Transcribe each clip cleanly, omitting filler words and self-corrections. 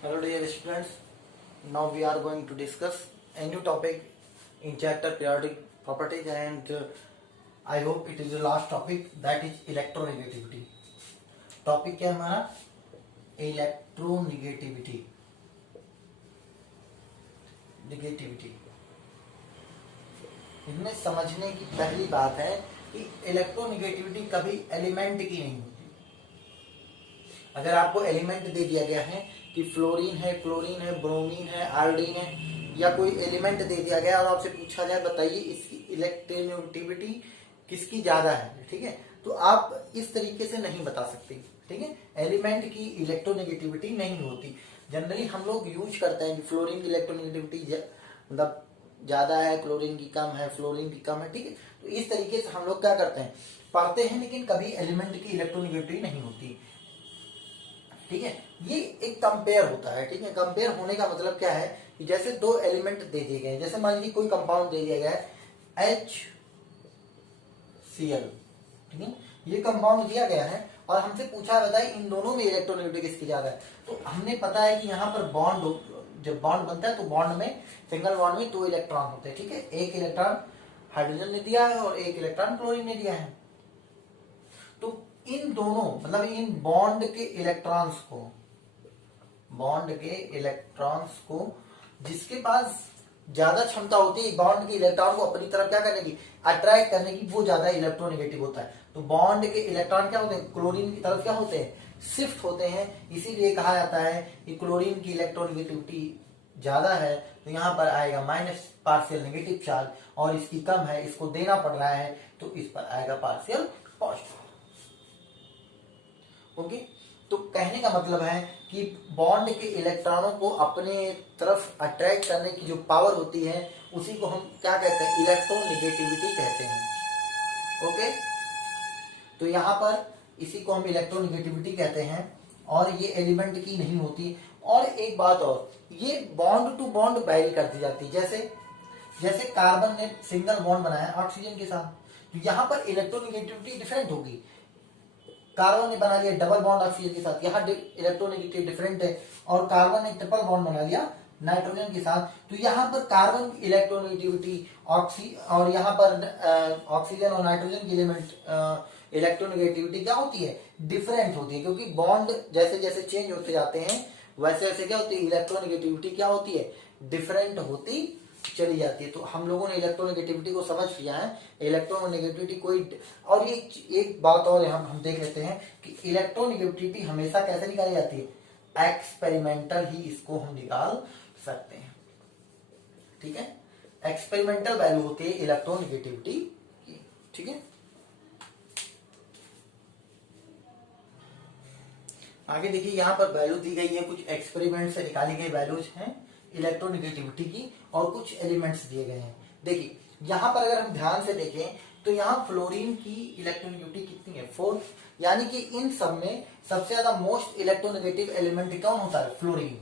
Hello dear students, now we are going to discuss a new topic in chapter periodic properties and I hope it is the last topic, that is electronegativity. Topic क्या है हमारा? Electronegativity. इसमें समझने की पहली बात है कि इलेक्ट्रोनेगेटिविटी कभी एलिमेंट की नहीं होती. अगर आपको एलिमेंट दे दिया गया है कि फ्लोरीन है, क्लोरीन है, ब्रोमीन है, आयोडीन है, या कोई एलिमेंट दे दिया गया और आपसे पूछा जाए बताइए इसकी इलेक्ट्रोनेगेटिविटी किसकी ज्यादा है, ठीक है, तो आप इस तरीके से नहीं बता सकते. ठीक है, एलिमेंट की इलेक्ट्रोनेगेटिविटी नहीं होती. जनरली हम लोग यूज करते हैं कि फ्लोरीन की इलेक्ट्रोनेगेटिविटी मतलब ज्यादा है, क्लोरीन की कम है, फ्लोरीन की कम है. ठीक है, तो इस तरीके से हम लोग क्या करते हैं, पढ़ते हैं, लेकिन कभी एलिमेंट की इलेक्ट्रोनेगेटिविटी नहीं होती. ठीक है, ये एक कंपेयर होता है. ठीक है, कंपेयर होने का मतलब क्या है कि जैसे दो एलिमेंट दे दिए गए, जैसे मान लीजिए कोई कंपाउंड दे दिया गया है HCl. ठीक है, ये कंपाउंड दिया गया है और हमसे पूछा बताए इन दोनों में इलेक्ट्रोनेगेटिविटी किसकी ज्यादा है. तो हमने पता है कि यहाँ पर बॉन्ड, जब बॉन्ड बनता है तो बॉन्ड में, सिंगल बॉन्ड में 2 इलेक्ट्रॉन होते हैं. ठीक है, एक इलेक्ट्रॉन हाइड्रोजन ने दिया है और एक इलेक्ट्रॉन क्लोरीन ने दिया है. तो इन दोनों मतलब इन बॉन्ड के इलेक्ट्रॉन्स को जिसके पास ज्यादा क्षमता होती है बॉन्ड के इलेक्ट्रॉन को अपनी तरफ क्या करने की, अट्रैक्ट करने की, वो ज्यादा इलेक्ट्रोनेगेटिव होता है. तो बॉन्ड के इलेक्ट्रॉन क्या होते हैं, क्लोरीन की तरफ क्या होते हैं, शिफ्ट होते हैं. इसीलिए कहा जाता है कि क्लोरीन की इलेक्ट्रोनेगेटिविटी ज्यादा है, तो यहाँ पर आएगा माइनस पार्शियल नेगेटिव चार्ज, और इसकी कम है, इसको देना पड़ रहा है, तो इस पर आएगा पार्शियल पॉजिटिव. ओके, तो कहने का मतलब है कि बॉन्ड के इलेक्ट्रॉनों को अपने तरफ अट्रैक्ट करने की जो पावर होती है उसी को हम क्या कहते हैं, इलेक्ट्रोनेगेटिविटी कहते हैं. ओके, तो यहाँ पर इसी को हम इलेक्ट्रोनेगेटिविटी कहते हैं और ये एलिमेंट की नहीं होती. और एक बात और, ये बॉन्ड टू बॉन्ड वैरी करती जाती है. जैसे कार्बन ने सिंगल बॉन्ड बनाया ऑक्सीजन के साथ, तो यहाँ पर इलेक्ट्रोनेगेटिविटी डिफरेंट होगी. कार्बन ने बना लिया डबल बॉन्ड ऑक्सीजन के साथ, यहाँ इलेक्ट्रोनेगेटिव डिफरेंट है. और कार्बन ने ट्रिपल बॉन्ड बना लिया नाइट्रोजन के साथ, तो यहाँ पर कार्बन की इलेक्ट्रोनेगेटिविटी और यहाँ पर ऑक्सीजन और नाइट्रोजन की इलेक्ट्रोनेगेटिविटी क्या होती है, डिफरेंट होती है. क्योंकि बॉन्ड जैसे जैसे चेंज होते जाते हैं वैसे वैसे क्या होती है, इलेक्ट्रोनेगेटिविटी क्या होती है, डिफरेंट होती चली जाती है. तो हम लोगों ने इलेक्ट्रोनेगेटिविटी को समझ लिया है. इलेक्ट्रोनेगेटिविटी कोई, और ये एक बात और हम देख लेते हैं कि इलेक्ट्रोनेगेटिविटी हमेशा कैसे निकाली जाती है, एक्सपेरिमेंटल ही इसको हम निकाल सकते हैं. ठीक है, एक्सपेरिमेंटल वैल्यू होती है इलेक्ट्रोनेगेटिविटी की. ठीक है, आगे देखिए यहाँ पर वैल्यू दी गई है, कुछ एक्सपेरिमेंट से निकाली गई वैल्यूज हैं इलेक्ट्रोनेगेटिविटी की, और कुछ एलिमेंट्स दिए गए हैं. देखिए यहाँ पर अगर हम ध्यान से देखें तो यहाँ फ्लोरीन की इलेक्ट्रोनेगेटिविटी कितनी है, 4. यानी कि इन सब में सबसे ज्यादा मोस्ट इलेक्ट्रोनेगेटिव एलिमेंट कौन होता है, फ्लोरीन.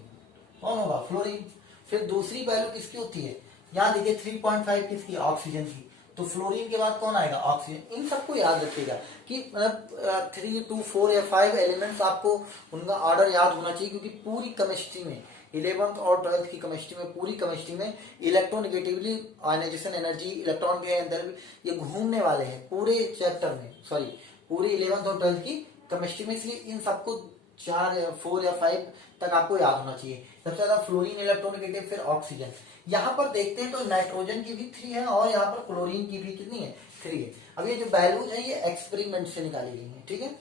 कौन होगा, फ्लोरीन. फिर दूसरी वैल्यू किसकी होती है, यहाँ देखिए 3.5 किसकी, ऑक्सीजन की. तो फ्लोरीन के बाद कौन आएगा, ऑक्सीजन. इन सबको याद रखिएगा कि मतलब 3 2 4 या 5 एलिमेंट्स आपको उनका ऑर्डर याद होना चाहिए, क्योंकि पूरी केमिस्ट्री में 11th और 12th की केमिस्ट्री में, पूरी केमिस्ट्री में इलेक्ट्रोनेगेटिवली आयनाइजेशन एनर्जी, इलेक्ट्रॉन के अंदर ये घूमने वाले हैं पूरे चैप्टर में, सॉरी पूरी 11th और 12th की केमिस्ट्री में. इसलिए इन सबको 4 या 4 या 5 तक आपको याद होना चाहिए. सबसे ज्यादा फ्लोरीन इलेक्ट्रोनेगेटिव, फिर ऑक्सीजन. यहाँ पर देखते हैं तो नाइट्रोजन की भी 3 है और यहाँ पर क्लोरीन की भी कितनी है, 3 है. अब ये जो वैल्यूज है ये एक्सपेरिमेंट से निकाली गई है. ठीक है,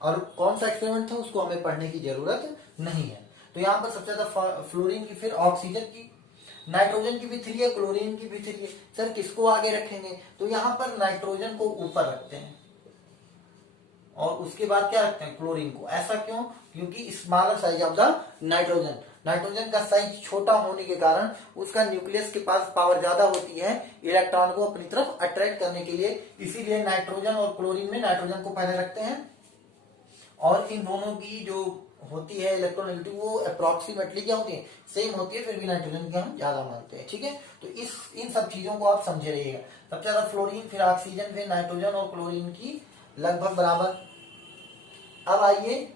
और कौन सा एक्सपेरिमेंट था उसको हमें पढ़ने की जरूरत नहीं है. तो यहाँ पर सबसे ज्यादा फ्लोरीन की, फिर ऑक्सीजन की, नाइट्रोजन की भी 3 है, क्लोरीन की भी 3 है. सर किसको आगे रखेंगे, तो यहाँ पर नाइट्रोजन को ऊपर रखते हैं और उसके बाद क्या रखते हैं, क्लोरीन को. ऐसा क्यों, क्योंकि smaller size of the nitrogen का साइज छोटा होने के कारण उसका न्यूक्लियस के पास पावर ज्यादा होती है इलेक्ट्रॉन को अपनी तरफ अट्रैक्ट करने के लिए. इसीलिए नाइट्रोजन और क्लोरीन में नाइट्रोजन को पहले रखते हैं. और इन दोनों की जो होती है इलेक्ट्रोनेगेटिव वो अप्रोक्सीमेटली क्या होती है, सेम होती है, फिर भी नाइट्रोजन के हम ज्यादा मानते हैं. ठीक है, तो इन सब चीजों को आप समझे रहिएगा. सबसे ज्यादा फ्लोरीन, फिर ऑक्सीजन, फिर नाइट्रोजन और क्लोरीन की लगभग बराबर. अब आइए,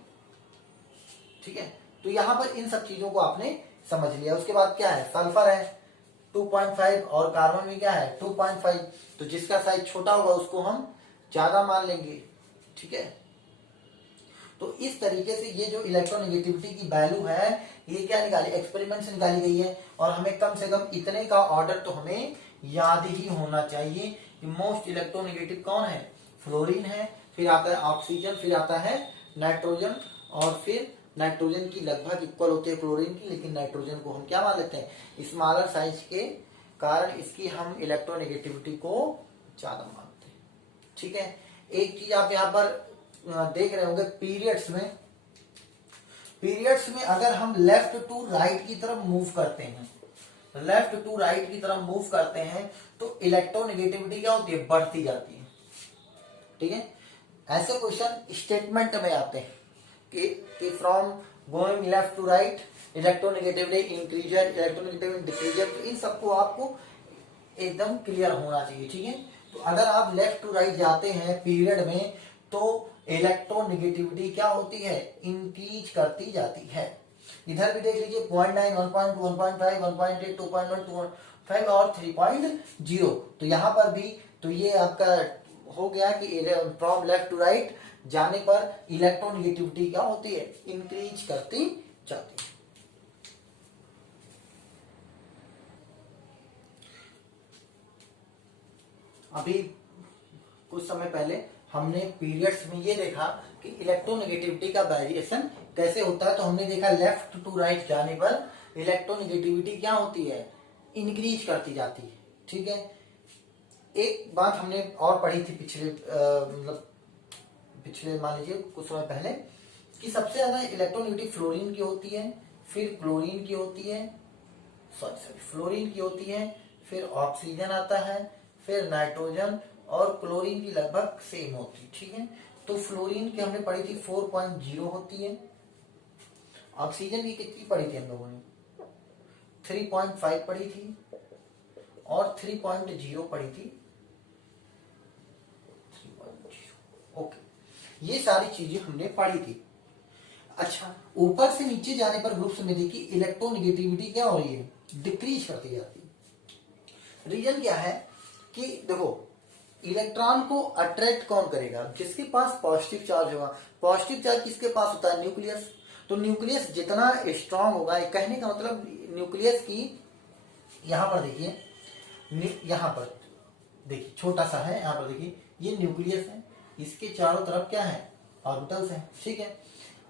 ठीक है, तो यहाँ पर इन सब चीजों को आपने समझ लिया। उसके बाद क्या है, सल्फर है 2.5 और कार्बन में क्या है 2.5, तो जिसका साइज छोटा होगा उसको हम ज्यादा मान लेंगे, ठीक है। तो इस तरीके से ये जो इलेक्ट्रोनेगेटिविटी की वैल्यू है ये क्या निकाली, एक्सपेरिमेंट से निकाली गई है। और हमें कम से कम इतने का ऑर्डर तो हमें याद ही होना चाहिए कि मोस्ट इलेक्ट्रोनेगेटिव कौन है, फ्लोरीन है, फिर आता है ऑक्सीजन, फिर आता है नाइट्रोजन, और फिर नाइट्रोजन की लगभग इक्वल होती है क्लोरीन की, लेकिन नाइट्रोजन को हम क्या मान लेते हैं, स्मॉलर साइज के कारण इसकी हम इलेक्ट्रोनेगेटिविटी को ज्यादा मानते हैं, ठीक है। एक चीज आप यहाँ पर देख रहे होंगे, पीरियड्स में अगर हम लेफ्ट टू राइट की तरफ मूव करते हैं, लेफ्ट टू राइट की तरफ मूव करते हैं तो इलेक्ट्रोनेगेटिविटी क्या होती है, बढ़ती जाती है, ठीक है। ऐसे क्वेश्चन स्टेटमेंट में आते हैं कि from going left to right electronegativity increases, electronegativity decreases, तो इन सबको आपको एकदम क्लियर होना चाहिए, ठीक है। तो अगर आप लेफ्ट टू राइट जाते हैं पीरियड में तो इलेक्ट्रोनेगेटिविटी क्या होती है, इंक्रीज करती जाती है। इधर भी देख लीजिए 0.9, 1.2, 1.5, 1.8, 2.1, 2.5 और 3.0, तो यहाँ पर भी तो ये आपका हो गया कि फ्रॉम लेफ्ट टू राइट जाने पर इलेक्ट्रोनेगेटिविटी क्या होती है, इंक्रीज करती जाती है। अभी कुछ समय पहले हमने पीरियड्स में ये देखा कि इलेक्ट्रोनेगेटिविटी का वेरिएशन कैसे होता है, तो हमने देखा लेफ्ट टू राइट जाने पर इलेक्ट्रोनेगेटिविटी क्या होती है, इंक्रीज करती जाती है, ठीक है। एक बात हमने और पढ़ी थी पिछले मान लीजिए कुछ समय पहले कि सबसे ज्यादा इलेक्ट्रोनेगेटिव फ्लोरीन की होती है, फिर क्लोरीन की होती है, फ्लोरीन की होती है, फिर ऑक्सीजन आता है, फिर नाइट्रोजन, और क्लोरीन की लगभग सेम होती है, ठीक है। तो फ्लोरीन की हमने पढ़ी थी 4.0 होती है, ऑक्सीजन की कितनी पढ़ी थी हम लोगों ने 3.5 पढ़ी थी, और 3.0 पढ़ी थी 3.0, ओके। ये सारी चीजें हमने पढ़ी थी। अच्छा, ऊपर से नीचे जाने पर ग्रुप्स में देखिए इलेक्ट्रोनेगेटिविटी क्या हो रही है, डिक्रीज करती जाती है। रीजन क्या है कि देखो इलेक्ट्रॉन को अट्रैक्ट कौन करेगा, जिसके पास पॉजिटिव चार्ज होगा। पॉजिटिव चार्ज किसके पास होता है, न्यूक्लियस। तो न्यूक्लियस जितना स्ट्रांग होगा, कहने का मतलब न्यूक्लियस की यहां पर देखिए, यहां पर देखिए छोटा सा है, यहां पर देखिए ये न्यूक्लियस है, इसके चारों तरफ क्या है, ऑर्बिटल्स है, ठीक है।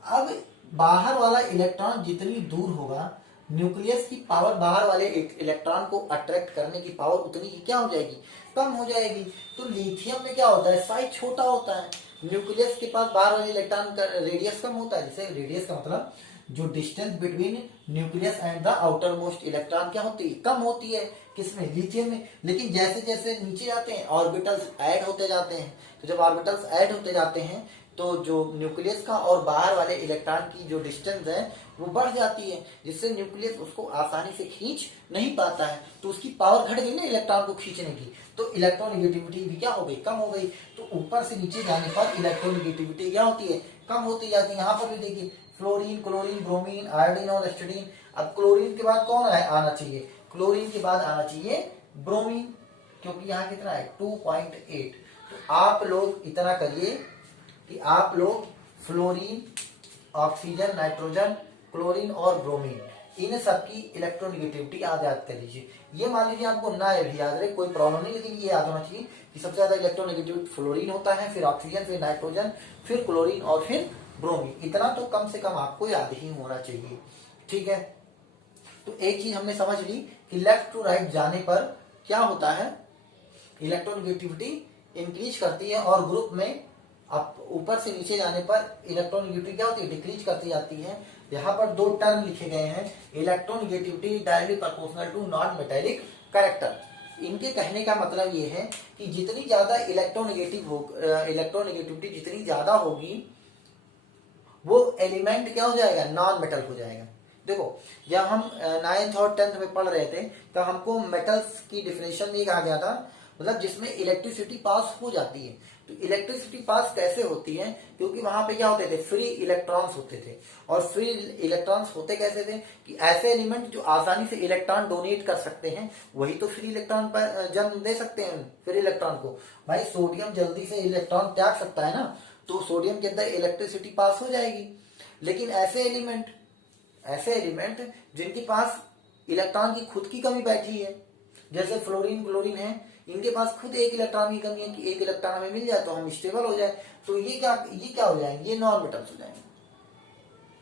अब बाहर वाला इलेक्ट्रॉन जितनी दूर होगा, न्यूक्लियस की पावर बाहर वाले इलेक्ट्रॉन को अट्रैक्ट करने की पावर उतनी ही क्या हो जाएगी, कम हो जाएगी। तो लिथियम में क्या होता है, साइज छोटा होता है, न्यूक्लियस के पास बाहर वाले इलेक्ट्रॉन का रेडियस कम होता है। जैसे रेडियस का मतलब जो distance between nucleus and the outer most electron क्या होती है, कम होती है, किसमें, लिथियम में। लेकिन जैसे जैसे नीचे जाते हैं ऑर्बिटल्स ऐड होते जाते हैं, तो जब ऑर्बिटल्स ऐड होते जाते हैं तो जो न्यूक्लियस का और बाहर वाले इलेक्ट्रॉन की जो डिस्टेंस है वो बढ़ जाती है, जिससे न्यूक्लियस उसको आसानी से खींच नहीं पाता है, तो उसकी पावर घट गई ना इलेक्ट्रॉन को खींचने की, तो इलेक्ट्रोनेगेटिविटी भी क्या हो गई, कम हो गई। तो ऊपर से नीचे जाने पर इलेक्ट्रोनेगेटिविटी क्या होती है, कम होती जाती है। यहाँ पर भी देखिए फ्लोरीन, क्लोरीन, ब्रोमीन, आयोडीन और एस्टिडीन। अब क्लोरीन के बाद कौन आना चाहिए, क्लोरीन के बाद आना चाहिए ब्रोमीन, क्योंकि यहाँ कितना है 2.8। तो आप लोग इतना करिए कि आप लोग फ्लोरीन, ऑक्सीजन, नाइट्रोजन, क्लोरीन और ब्रोमीन, इन सब की इलेक्ट्रोनेगेटिविटी याद कर लीजिए। ये मान लीजिए आपको ना भी याद रहे कोई प्रॉब्लम नहीं, लेकिन ये याद होना चाहिए कि सबसे ज्यादा इलेक्ट्रोनेगेटिव फ्लोरीन होता है, फिर ऑक्सीजन, फिर नाइट्रोजन, फिर क्लोरीन और फिर ब्रोमीन। इतना तो कम से कम आपको याद ही होना चाहिए, ठीक है। तो एक चीज हमने समझ ली कि लेफ्ट टू राइट जाने पर क्या होता है, इलेक्ट्रोनेगेटिविटी इंक्रीज करती है, और ग्रुप में अब ऊपर से नीचे जाने पर इलेक्ट्रोनेगेटिविटी क्या होती है, डिक्रीज करती जाती है। यहाँ पर दो टर्म लिखे गए हैं, electronegativity directly proportional to non metallic character. इनके कहने का मतलब ये है कि जितनी ज्यादा इलेक्ट्रोनेगेटिविटी जितनी ज्यादा होगी, वो एलिमेंट क्या हो जाएगा, नॉन मेटल हो जाएगा। देखो जब हम 9th और 10th में पढ़ रहे थे तो हमको मेटल्स की डिफिनेशन में कहा गया था, मतलब जिसमें इलेक्ट्रिसिटी पास हो जाती है। तो इलेक्ट्रिसिटी पास कैसे होती है, क्योंकि वहां पे क्या होते थे, फ्री इलेक्ट्रॉन्स होते थे। और फ्री इलेक्ट्रॉन्स होते कैसे थे कि ऐसे एलिमेंट जो आसानी से इलेक्ट्रॉन डोनेट कर सकते हैं वही तो फ्री इलेक्ट्रॉन पर जन्म दे सकते हैं फ्री इलेक्ट्रॉन को। भाई सोडियम जल्दी से इलेक्ट्रॉन त्याग सकता है ना, तो सोडियम के अंदर इलेक्ट्रिसिटी पास हो जाएगी। लेकिन ऐसे एलिमेंट जिनके पास इलेक्ट्रॉन की खुद की कमी बैठी है, जैसे फ्लोरीन क्लोरीन है, इनके पास खुद एक इलेक्ट्रॉन की कमी है कि एक इलेक्ट्रॉन हमें मिल जाए तो हम स्टेबल हो जाए, तो ये क्या हो जाएंगे, ये नॉन मेटल्स हो जाएंगे।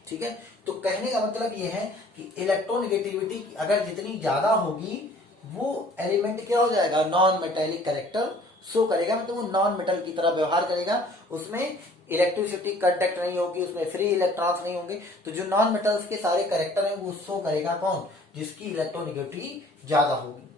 ठीक है, तो कहने का मतलब ये है कि इलेक्ट्रोनेगेटिविटी अगर जितनी ज्यादा होगी वो एलिमेंट क्या हो जाएगा, नॉन मेटेलिक कैरेक्टर शो करेगा, मतलब वो नॉन मेटल की तरह व्यवहार करेगा, उसमें इलेक्ट्रिसिटी कंडक्ट नहीं होगी, उसमें फ्री इलेक्ट्रॉन्स नहीं होंगे। तो जो नॉन मेटल्स के सारे कैरेक्टर हैं वो शो करेगा कौन, जिसकी इलेक्ट्रोनेगेटिविटी ज्यादा होगी।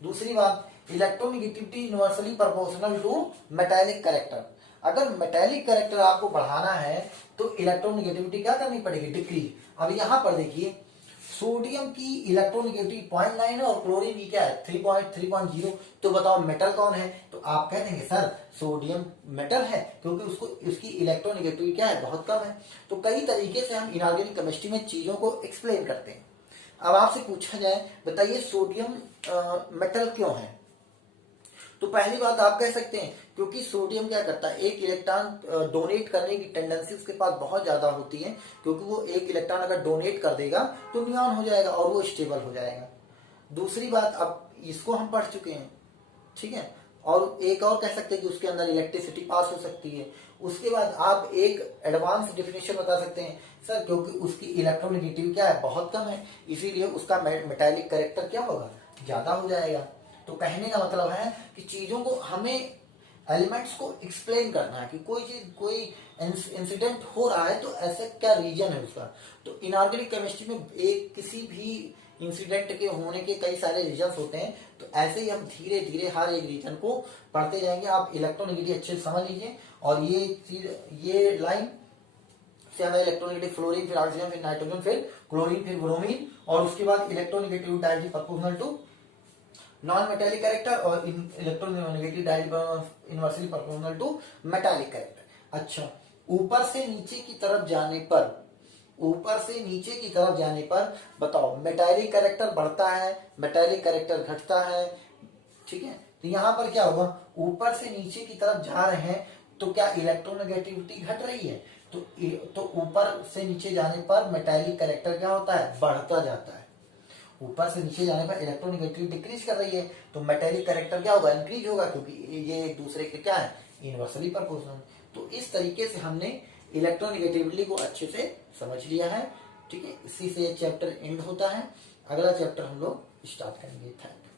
दूसरी बात, electronegativity universally proportional to metallic character. अगर मेटेलिक कैरेक्टर आपको बढ़ाना है तो इलेक्ट्रोनेगेटिविटी क्या करनी पड़ेगी, डिक्रीज। अब यहां पर देखिए सोडियम की इलेक्ट्रोनेगेटिविटी 0.9 है और क्लोरीन की क्या है 3.0। तो बताओ मेटल कौन है, तो आप कह देंगे सर सोडियम मेटल है, क्योंकि उसकी इलेक्ट्रोनेगेटिविटी क्या है, बहुत कम है। तो कई तरीके से हम इनऑर्गेनिक केमिस्ट्री में चीजों को एक्सप्लेन करते हैं। अब आपसे पूछा जाए बताइए सोडियम मेटल क्यों है, तो पहली बात आप कह सकते हैं क्योंकि सोडियम क्या करता है, एक इलेक्ट्रॉन डोनेट करने की टेंडेंसी उसके पास बहुत ज्यादा होती है, क्योंकि वो एक इलेक्ट्रॉन अगर डोनेट कर देगा तो नियॉन हो जाएगा और वो स्टेबल हो जाएगा। दूसरी बात, अब इसको हम पढ़ चुके हैं, ठीक है, और एक और कह सकते हैं कि उसके अंदर इलेक्ट्रिसिटी पास हो सकती है। उसके बाद आप एक एडवांस डिफिनेशन बता सकते हैं सर क्योंकि उसकी इलेक्ट्रोनेगेटिविटी क्या है, बहुत कम है, इसीलिए उसका मेटालिक कैरेक्टर क्या होगा, ज्यादा हो जाएगा। तो कहने का मतलब है कि चीजों को हमें एलिमेंट्स को एक्सप्लेन करना है कि कोई इंसिडेंट हो रहा है तो ऐसे क्या रीजन है उसका। तो इनऑर्गेनिक केमिस्ट्री में एक किसी भी इंसिडेंट के होने के कई सारे रीजन होते हैं, तो ऐसे ही हम धीरे धीरे हर एक रीजन को पढ़ते जाएंगे। आप इलेक्ट्रोनेगेटिव अच्छे से समझ लीजिए, और ये लाइन से हमें इलेक्ट्रोनेगेटिव फ्लोरीन, फिर ऑक्सीजन, फिर नाइट्रोजन, फिर क्लोरीन, फिर ब्रोमीन, और उसके बाद electronegative directly proportional to non metallic character, और electronegative directly inversely proportional to metallic character. अच्छा, ऊपर से नीचे की तरफ जाने पर बताओ मेटालिक कैरेक्टर बढ़ता है, मेटालिक कैरेक्टर घटता है, ठीक है। तो यहां पर क्या होगा, ऊपर से नीचे की तरफ जा रहे हैं तो क्या इलेक्ट्रोनेगेटिविटी घट रही है, तो ऊपर से नीचे जाने पर मेटालिक कैरेक्टर क्या होता है, बढ़ता जाता है। ऊपर से नीचे जाने पर इलेक्ट्रोनेगेटिविटी डिक्रीज कर रही है तो मेटालिक कैरेक्टर क्या होगा, इंक्रीज होगा, क्योंकि ये एक दूसरे के क्या है, इनवर्सली प्रोपोर्शनल। तो इस तरीके से हमने इलेक्ट्रोनेगेटिविटी को अच्छे से समझ लिया है, ठीक है। इसी से ये चैप्टर एंड होता है, अगला चैप्टर हम लोग स्टार्ट करेंगे। Thank you.